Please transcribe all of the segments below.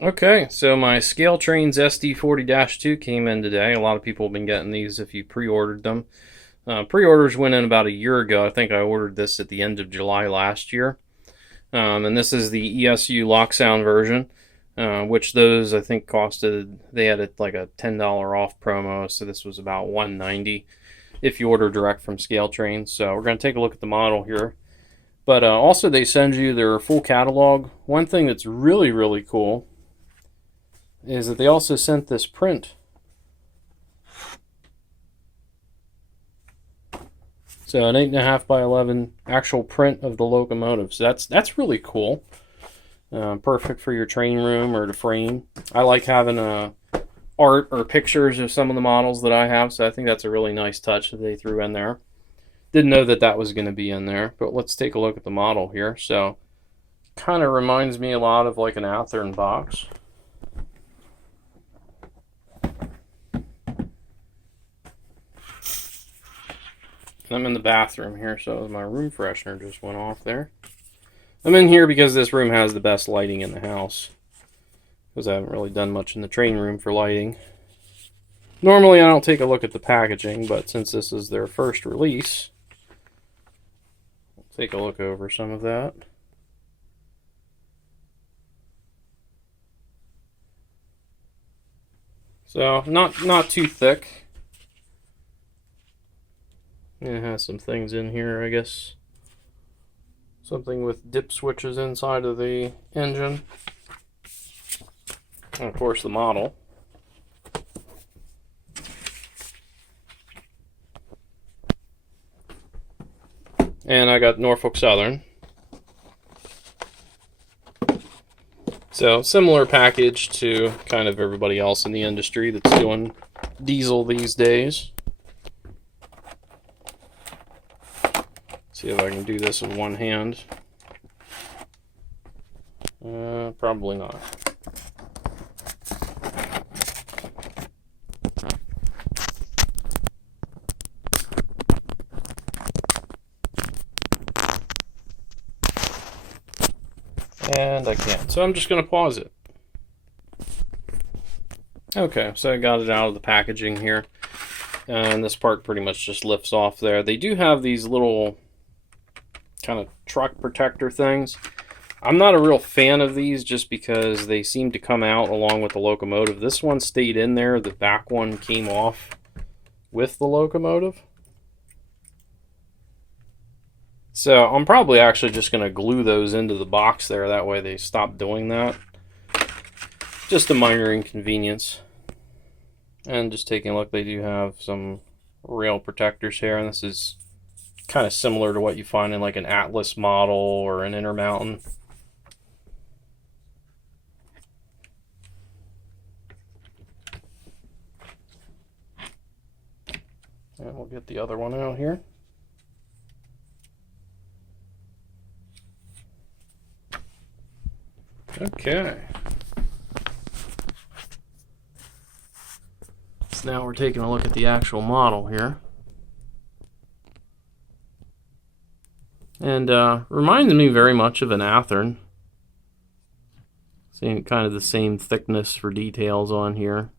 Okay, so my Scaletrains SD40-2 came in today. A lot of people have been getting these if you pre-ordered them. Pre-orders went in about a year ago. I think I ordered this at the end of July last year. And this is the ESU lock sound version, which those I think costed, they had like a $10 off promo, so this was about $190 if you order direct from Scaletrains. So we're going to take a look at the model here. But also they send you their full catalog. One thing that's really, really cool is that they also sent this print. So an 8.5 by 11 actual print of the locomotive. So that's really cool. Perfect for your training room or to frame. I like having art or pictures of some of the models that I have, so I think that's a really nice touch that they threw in there. Didn't know that that was going to be in there, but let's take a look at the model here. So kind of reminds me a lot of like an Athearn box. I'm in the bathroom here, so my room freshener just went off there. I'm in here because this room has the best lighting in the house, because I haven't really done much in the training room for lighting. Normally I don't take a look at the packaging, but since this is their first release, we'll take a look over some of that. So not too thick. It has some things in here, I guess. Something with dip switches inside of the engine. And of course the model. And I got Norfolk Southern. So similar package to kind of everybody else in the industry that's doing diesel these days. See if I can do this with one hand. Probably not. And I can't. So I'm just going to pause it. Okay, so I got it out of the packaging here. And this part pretty much just lifts off there. They do have these little kind of truck protector things. I'm not a real fan of these just because they seem to come out along with the locomotive. This one stayed in there. The back one came off with the locomotive. So I'm probably actually just going to glue those into the box there. That way they stop doing that. Just a minor inconvenience. And just taking a look, they do have some rail protectors here. And this is kind of similar to what you find in like an Atlas model or an Intermountain. And we'll get the other one out here. Okay. So now we're taking a look at the actual model here. And reminds me very much of an Athearn. Same kind of the same thickness for details on here.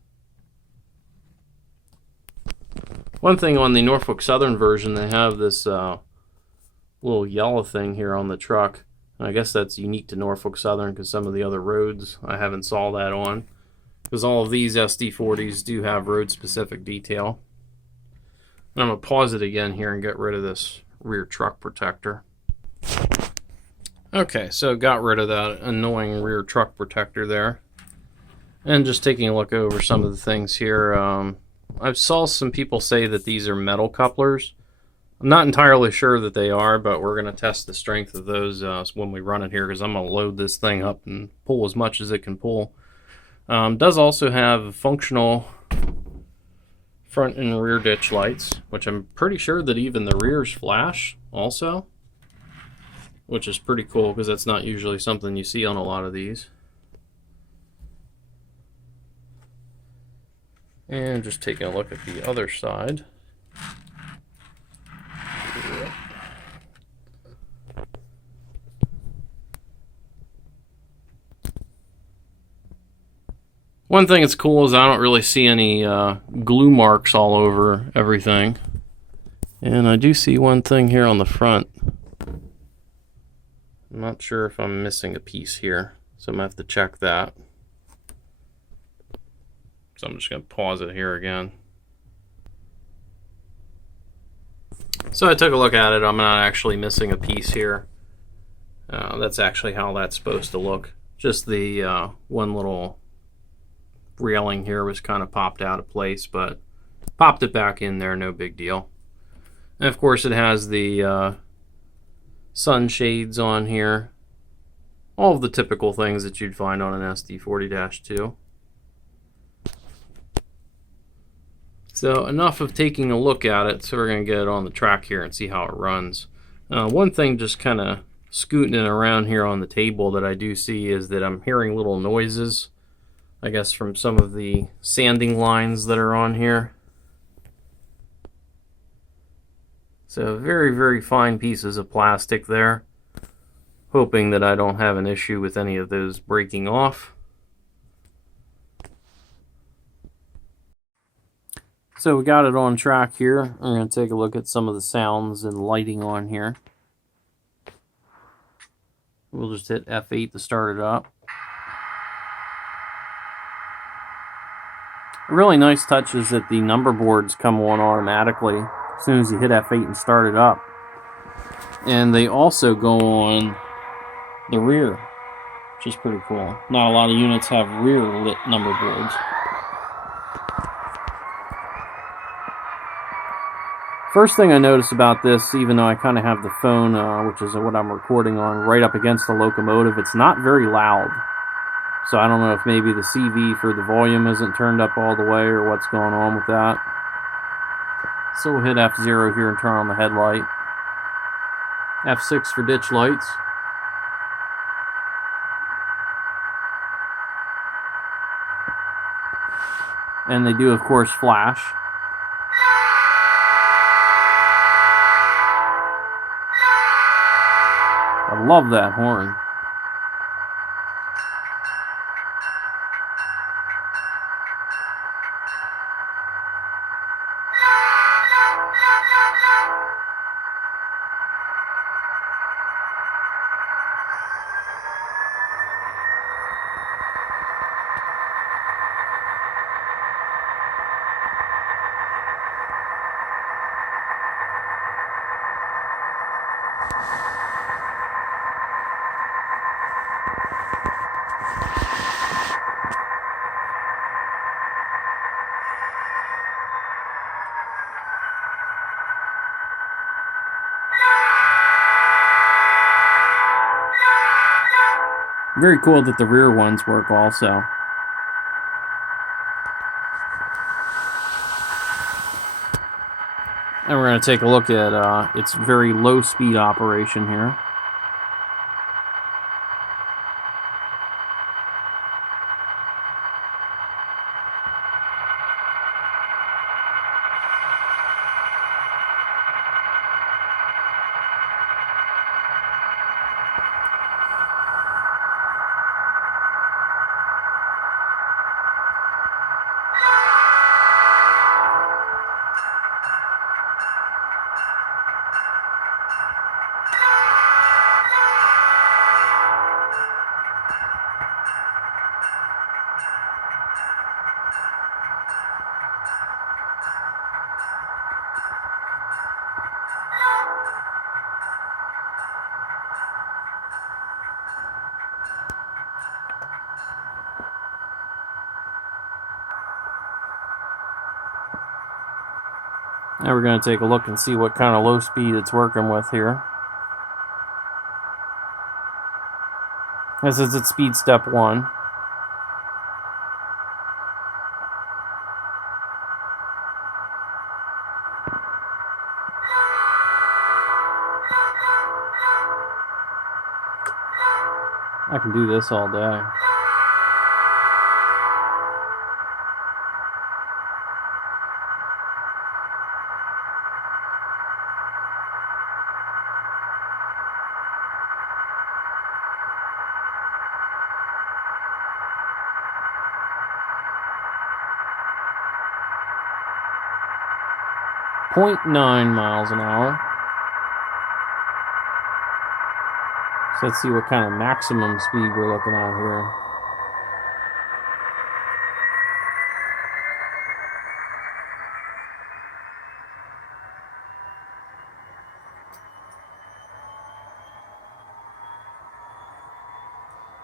One thing on the Norfolk Southern version, they have this little yellow thing here on the truck. And I guess that's unique to Norfolk Southern because some of the other roads I haven't saw that on. Because all of these SD40s do have road-specific detail. And I'm going to pause it again here and get rid of this rear truck protector. Okay, so got rid of that annoying rear truck protector there. And just taking a look over some of the things here. I saw some people say that these are metal couplers. I'm not entirely sure that they are, but we're going to test the strength of those when we run it here, because I'm going to load this thing up and pull as much as it can pull. Does also have functional front and rear ditch lights, which I'm pretty sure that even the rears flash also, which is pretty cool because that's not usually something you see on a lot of these. And just taking a look at the other side. One thing that's cool is I don't really see any glue marks all over everything. And I do see one thing here on the front. I'm not sure if I'm missing a piece here, so I'm going to have to check that. So I'm just going to pause it here again. So I took a look at it. I'm not actually missing a piece here. That's actually how that's supposed to look. Just the one little railing here was kind of popped out of place, but popped it back in there, no big deal. And of course it has the sunshades on here. All of the typical things that you'd find on an SD40-2. So enough of taking a look at it, so we're going to get it on the track here and see how it runs. One thing just kind of scooting it around here on the table that I do see is that I'm hearing little noises, I guess from some of the sanding lines that are on here. So very, very fine pieces of plastic there. Hoping that I don't have an issue with any of those breaking off. So we got it on track here. I'm going to take a look at some of the sounds and lighting on here. We'll just hit F8 to start it up. A really nice touch is that the number boards come on automatically as soon as you hit F8 and start it up. And they also go on the rear, which is pretty cool. Not a lot of units have rear lit number boards. First thing I noticed about this, even though I kind of have the phone, which is what I'm recording on, right up against the locomotive, it's not very loud. So I don't know if maybe the CV for the volume isn't turned up all the way or what's going on with that. So we'll hit F0 here and turn on the headlight. F6 for ditch lights. And they do, of course, flash. I love that horn. Very cool that the rear ones work also. And we're going to take a look at its very low speed operation here. Now we're going to take a look and see what kind of low speed it's working with here. This is its speed step 1. I can do this all day. 0.9 miles an hour. So let's see what kind of maximum speed we're looking at here.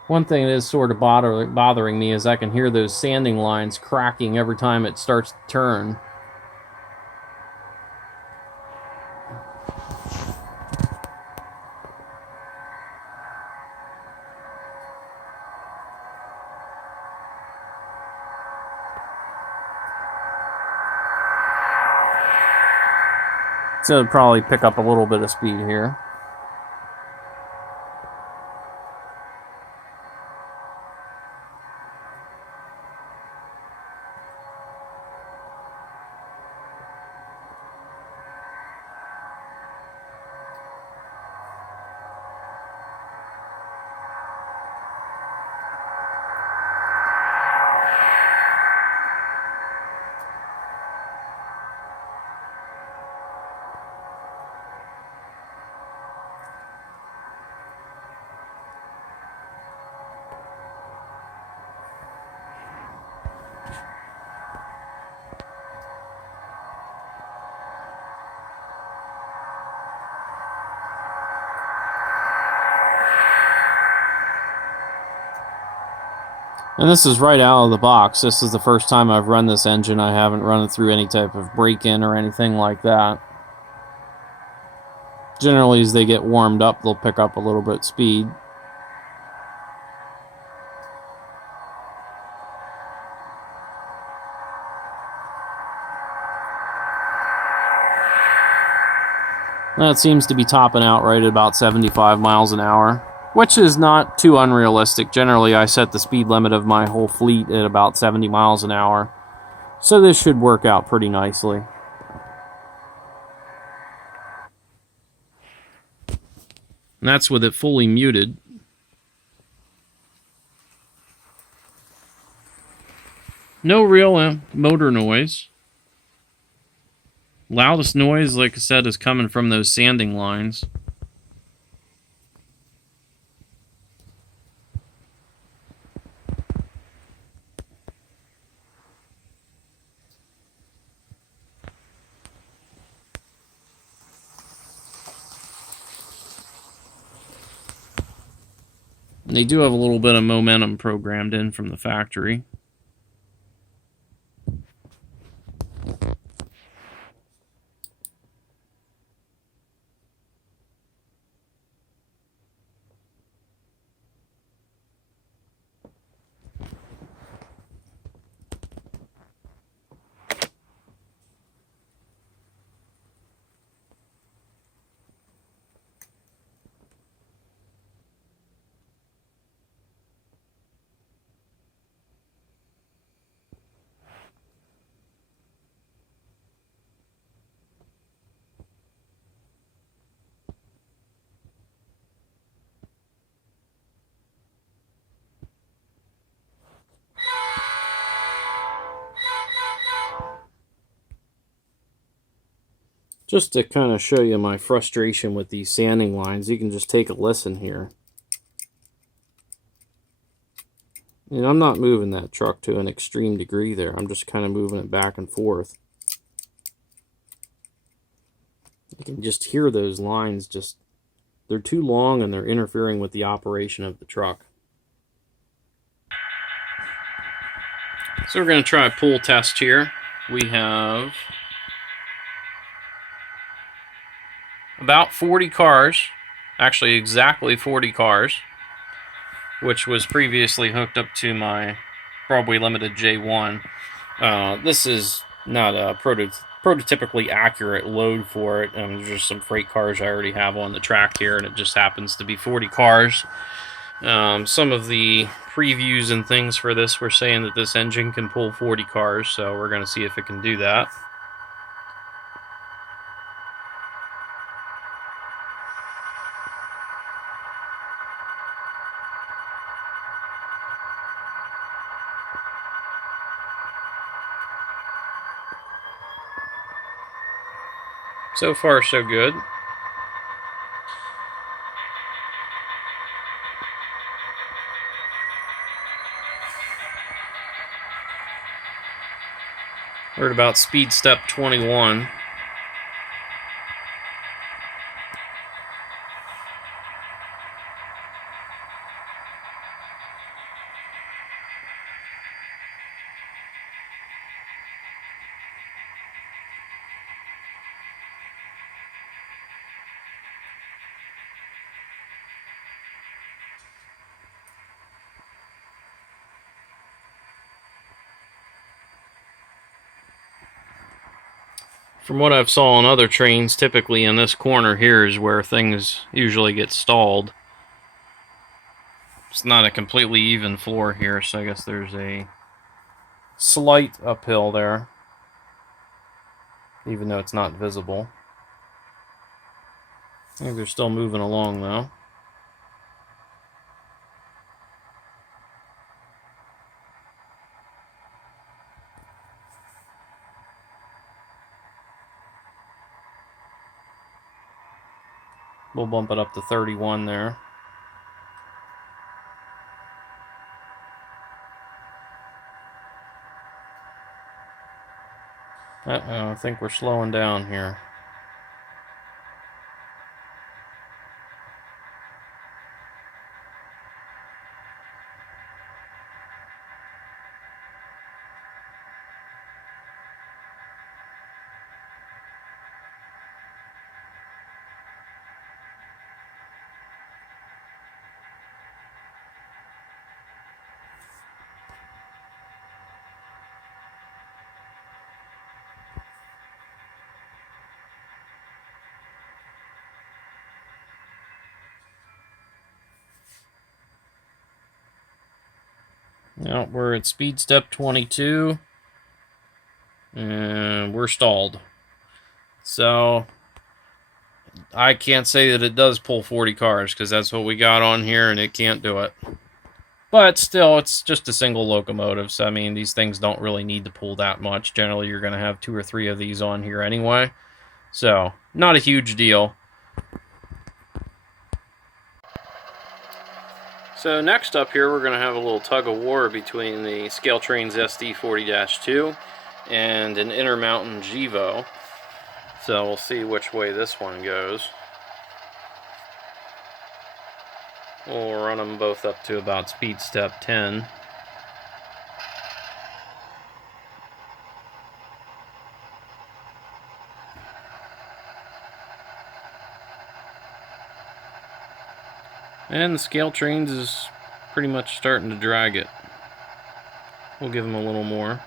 One thing that is sort of bothering me is I can hear those sanding lines cracking every time it starts to turn. So it'll probably pick up a little bit of speed here. And this is right out of the box. This is the first time I've run this engine. I haven't run it through any type of break-in or anything like that. Generally, as they get warmed up, they'll pick up a little bit of speed. That seems to be topping out right at about 75 miles an hour, which is not too unrealistic. Generally, I set the speed limit of my whole fleet at about 70 miles an hour, so this should work out pretty nicely. And that's with it fully muted. No real motor noise. Loudest noise, like I said, is coming from those sanding lines. And they do have a little bit of momentum programmed in from the factory. Just to kind of show you my frustration with these sanding lines, you can just take a listen here. And I'm not moving that truck to an extreme degree there. I'm just kind of moving it back and forth. You can just hear those lines they're too long and they're interfering with the operation of the truck. So we're going to try a pull test here. We have about 40 cars, actually exactly 40 cars, which was previously hooked up to my Broadway Limited J1. This is not a prototypically accurate load for it. There's just some freight cars I already have on the track here, and it just happens to be 40 cars. Some of the previews and things for this were saying that this engine can pull 40 cars, so we're going to see if it can do that. So far, so good. We're at about speed step 21. From what I've saw on other trains, typically in this corner here is where things usually get stalled. It's not a completely even floor here, so I guess there's a slight uphill there, even though it's not visible. I think they're still moving along though. We'll bump it up to 31 there. Uh-oh, I think we're slowing down here. Now we're at speed step 22, and we're stalled. So I can't say that it does pull 40 cars, because that's what we got on here, and it can't do it. But still, it's just a single locomotive, so I mean, these things don't really need to pull that much. Generally, you're going to have 2 or 3 of these on here anyway, so not a huge deal. So next up here, we're going to have a little tug of war between the Scaletrains SD40-2 and an Intermountain Gevo. So we'll see which way this one goes. We'll run them both up to about speed step 10. And the Scaletrains is pretty much starting to drag it. We'll give them a little more.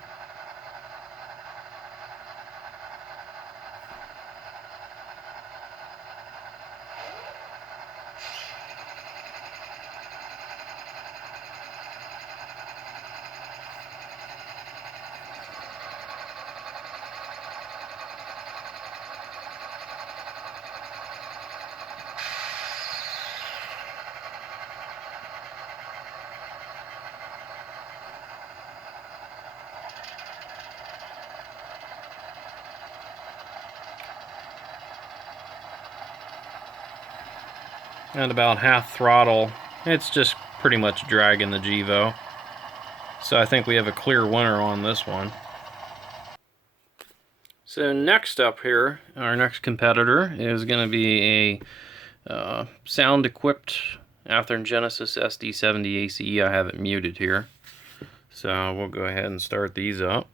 At about half throttle, it's just pretty much dragging the Gevo. So I think we have a clear winner on this one. So next up here, our next competitor is going to be a sound-equipped Athearn Genesis SD70 ACE. I have it muted here. So we'll go ahead and start these up.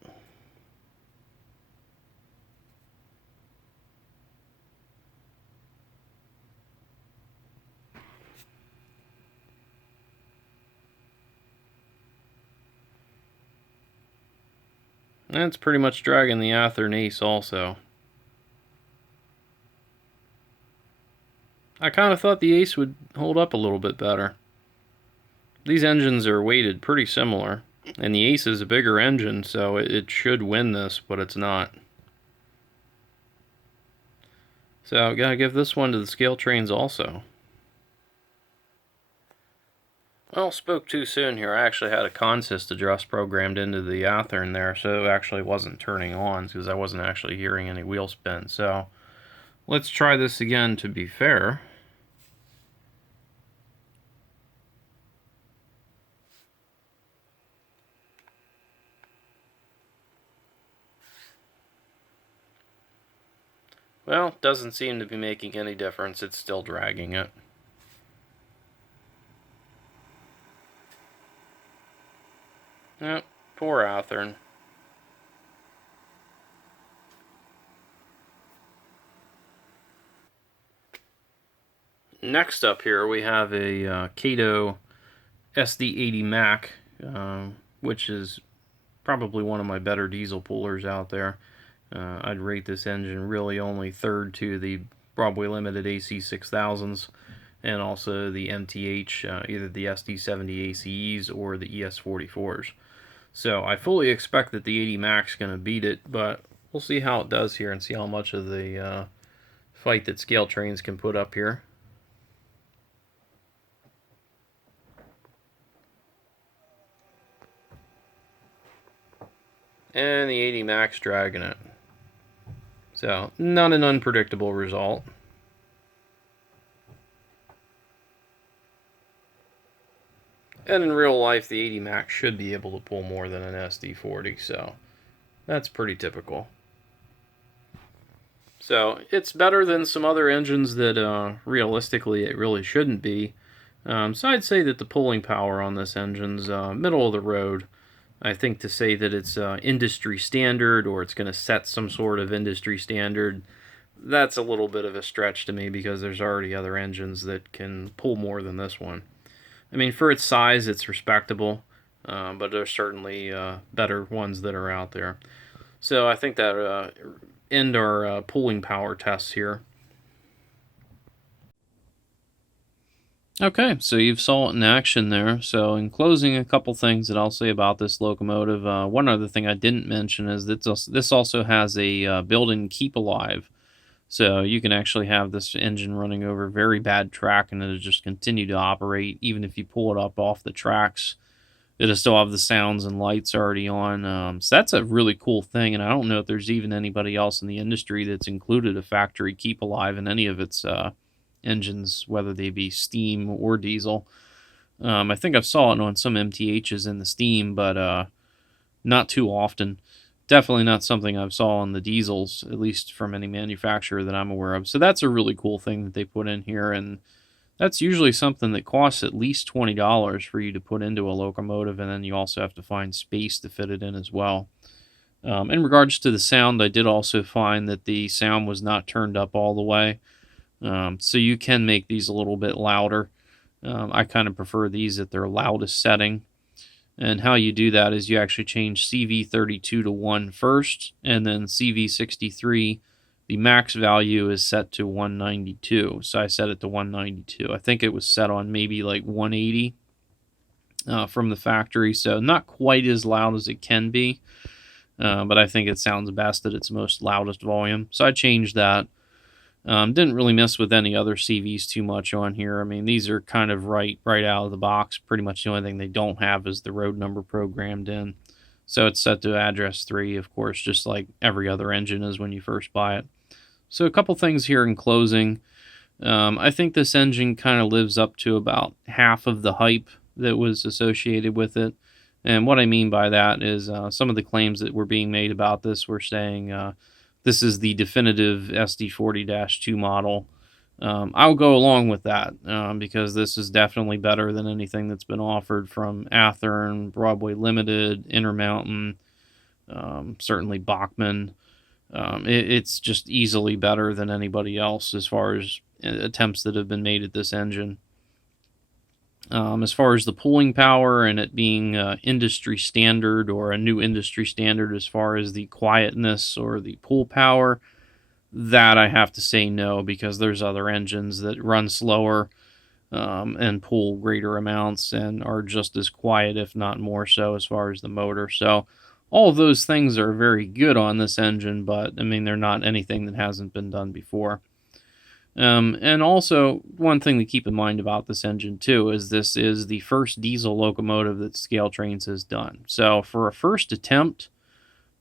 And it's pretty much dragging the Athearn Ace also. I kind of thought the Ace would hold up a little bit better. These engines are weighted pretty similar, and the Ace is a bigger engine, so it should win this, but it's not. So I've got to give this one to the Scaletrains also. Well, spoke too soon here. I actually had a consist address programmed into the Athearn there, so it actually wasn't turning on because I wasn't actually hearing any wheel spin. So Let's try this again to be fair. Well, doesn't seem to be making any difference. It's still dragging it. Yep, poor Athearn. Next up here we have a Kido SD40 Mac, which is probably one of my better diesel pullers out there. I'd rate this engine really only third to the Broadway Limited AC6000s and also the MTH, either the SD70 ACEs or the ES44s. So I fully expect that the 80 Mac's going to beat it, but we'll see how it does here and see how much of the fight that Scaletrains can put up here. And the 80 Mac's dragging it. So, not an unpredictable result. And in real life, the 80 Mac should be able to pull more than an SD40, so that's pretty typical. So, it's better than some other engines that realistically it really shouldn't be. So I'd say that the pulling power on this engine's middle of the road. I think to say that it's industry standard or it's going to set some sort of industry standard, that's a little bit of a stretch to me because there's already other engines that can pull more than this one. I mean, for its size, it's respectable, but there's certainly better ones that are out there. So I think that end our pulling power tests here. Okay, so you've saw it in action there. So in closing, a couple things that I'll say about this locomotive. One other thing I didn't mention is that this also has a built-in keep alive. So you can actually have this engine running over very bad track and it'll just continue to operate even if you pull it up off the tracks. It'll still have the sounds and lights already on. So that's a really cool thing, and I don't know if there's even anybody else in the industry that's included a factory keep alive in any of its engines, whether they be steam or diesel. I think I've saw it on some MTHs in the steam, but not too often. Definitely not something I've saw on the diesels, at least from any manufacturer that I'm aware of. So that's a really cool thing that they put in here, and that's usually something that costs at least $20 for you to put into a locomotive, and then you also have to find space to fit it in as well. In regards to the sound, I did also find that the sound was not turned up all the way. So you can make these a little bit louder. I kind of prefer these at their loudest setting. And how you do that is you actually change CV32 to 1 first, and then CV63, the max value is set to 192. So I set it to 192. I think it was set on maybe like 180 from the factory, so not quite as loud as it can be. But I think it sounds best at its most loudest volume. So I changed that. Didn't really mess with any other CVs too much on here. I mean, these are kind of right out of the box. Pretty much the only thing they don't have is the road number programmed in. So it's set to address 3, of course, just like every other engine is when you first buy it. So a couple things here in closing. I think this engine kind of lives up to about half of the hype that was associated with it. And what I mean by that is some of the claims that were being made about this were saying this is the definitive SD40-2 model. I'll go along with that because this is definitely better than anything that's been offered from Athearn, Broadway Limited, Intermountain, certainly Bachmann. It's just easily better than anybody else as far as attempts that have been made at this engine. As far as the pulling power and it being industry standard or a new industry standard as far as the quietness or the pull power, that I have to say no, because there's other engines that run slower and pull greater amounts and are just as quiet, if not more so, as far as the motor. So all of those things are very good on this engine, but I mean, they're not anything that hasn't been done before. And also, one thing to keep in mind about this engine too is this is the first diesel locomotive that Scaletrains has done. So for a first attempt,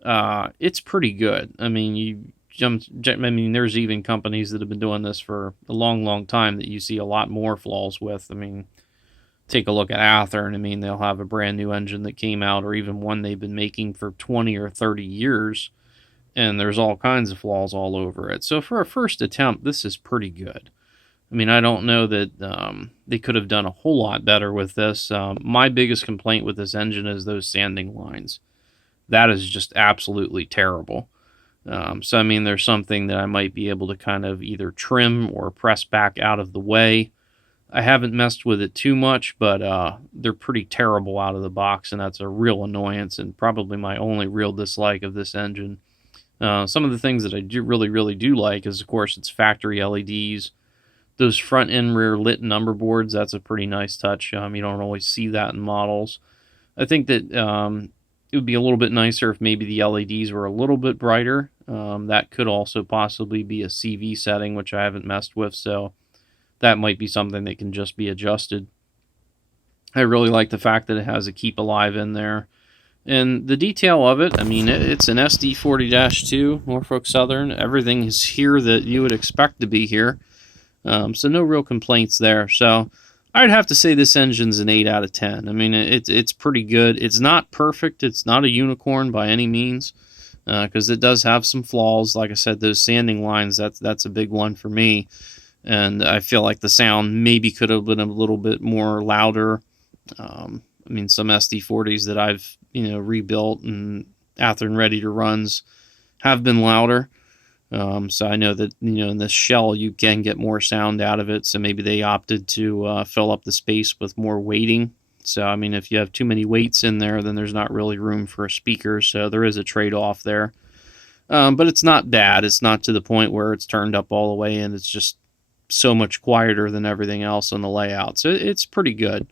it's pretty good. I mean, I mean, there's even companies that have been doing this for a long, long time that you see a lot more flaws with. I mean, take a look at Athearn. I mean, they'll have a brand new engine that came out, or even one they've been making for 20 or 30 years, and there's all kinds of flaws all over it. So for a first attempt, this is pretty good. I mean, I don't know that they could have done a whole lot better with this. My biggest complaint with this engine is those sanding lines. That is just absolutely terrible. So, I mean, there's something that I might be able to kind of either trim or press back out of the way. I haven't messed with it too much, but they're pretty terrible out of the box, and that's a real annoyance and probably my only real dislike of this engine. Some of the things that I really do like is, of course, its factory LEDs. Those front and rear lit number boards, that's a pretty nice touch. You don't always see that in models. I think that it would be a little bit nicer if maybe the LEDs were a little bit brighter. That could also possibly be a CV setting, which I haven't messed with, so that might be something that can just be adjusted. I really like the fact that it has a keep alive in there. And the detail of it, I mean, it's an SD40-2 Norfolk Southern. Everything is here that you would expect to be here. So no real complaints there. So I'd have to say this engine's an 8 out of 10. I mean, it's pretty good. It's not perfect. It's not a unicorn by any means, because it does have some flaws. Like I said, those sanding lines, that's a big one for me. And I feel like the sound maybe could have been a little bit more louder. I mean, some SD40s that I've rebuilt and Athearn ready to runs have been louder. So I know that, in this shell you can get more sound out of it, so maybe they opted to fill up the space with more weighting. So, I mean, if you have too many weights in there, then there's not really room for a speaker, so there is a trade-off there. But it's not bad. It's not to the point where it's turned up all the way and it's just so much quieter than everything else on the layout. So it's pretty good.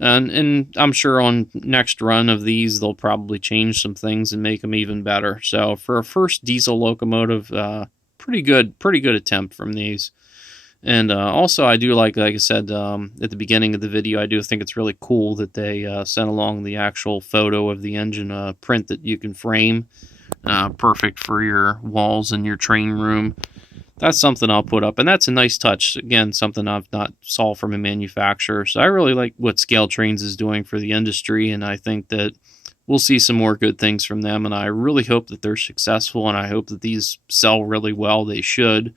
And I'm sure on next run of these, they'll probably change some things and make them even better. So for a first diesel locomotive, pretty good attempt from these. And also, I do like I said at the beginning of the video, I do think it's really cool that they sent along the actual photo of the engine print that you can frame. Perfect for your walls in your train room. That's something I'll put up, and that's a nice touch. Again, something I've not saw from a manufacturer. So I really like what Scaletrains is doing for the industry, and I think that we'll see some more good things from them, and I really hope that they're successful, and I hope that these sell really well. They should.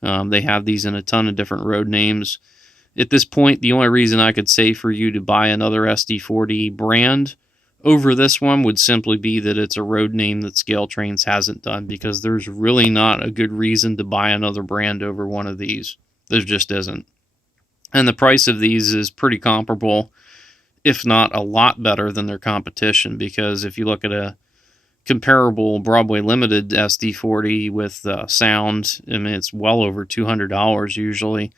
They have these in a ton of different road names. At this point, the only reason I could say for you to buy another SD40 brand over this one would simply be that it's a road name that Scaletrains hasn't done, because there's really not a good reason to buy another brand over one of these. There just isn't. And the price of these is pretty comparable, if not a lot better than their competition, because if you look at a comparable Broadway Limited SD40 with sound, I mean, it's well over $200 usually.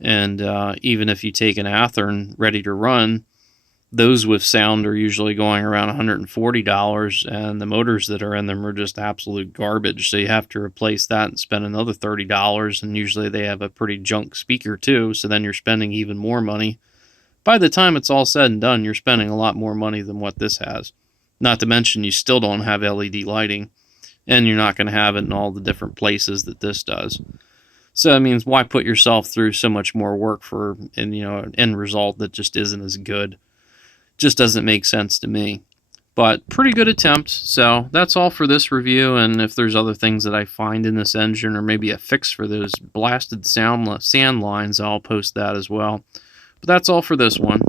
And even if you take an Athearn ready to run, those with sound are usually going around $140, and the motors that are in them are just absolute garbage. So you have to replace that and spend another $30, and usually they have a pretty junk speaker too, so then you're spending even more money. By the time it's all said and done, you're spending a lot more money than what this has. Not to mention you still don't have LED lighting, and you're not going to have it in all the different places that this does. So that means why put yourself through so much more work for an end result that just isn't as good? Just doesn't make sense to me. But pretty good attempt. So that's all for this review, and if there's other things that I find in this engine, or maybe a fix for those blasted sand lines, I'll post that as well. But that's all for this one.